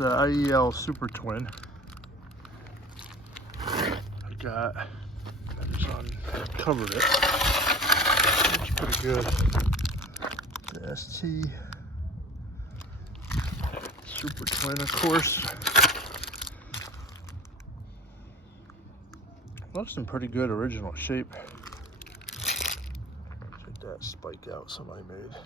the I.E.L Super Twin. I just uncovered it. Looks pretty good. The ST Super Twin, of course. Looks in pretty good original shape. Check that spike out somebody made.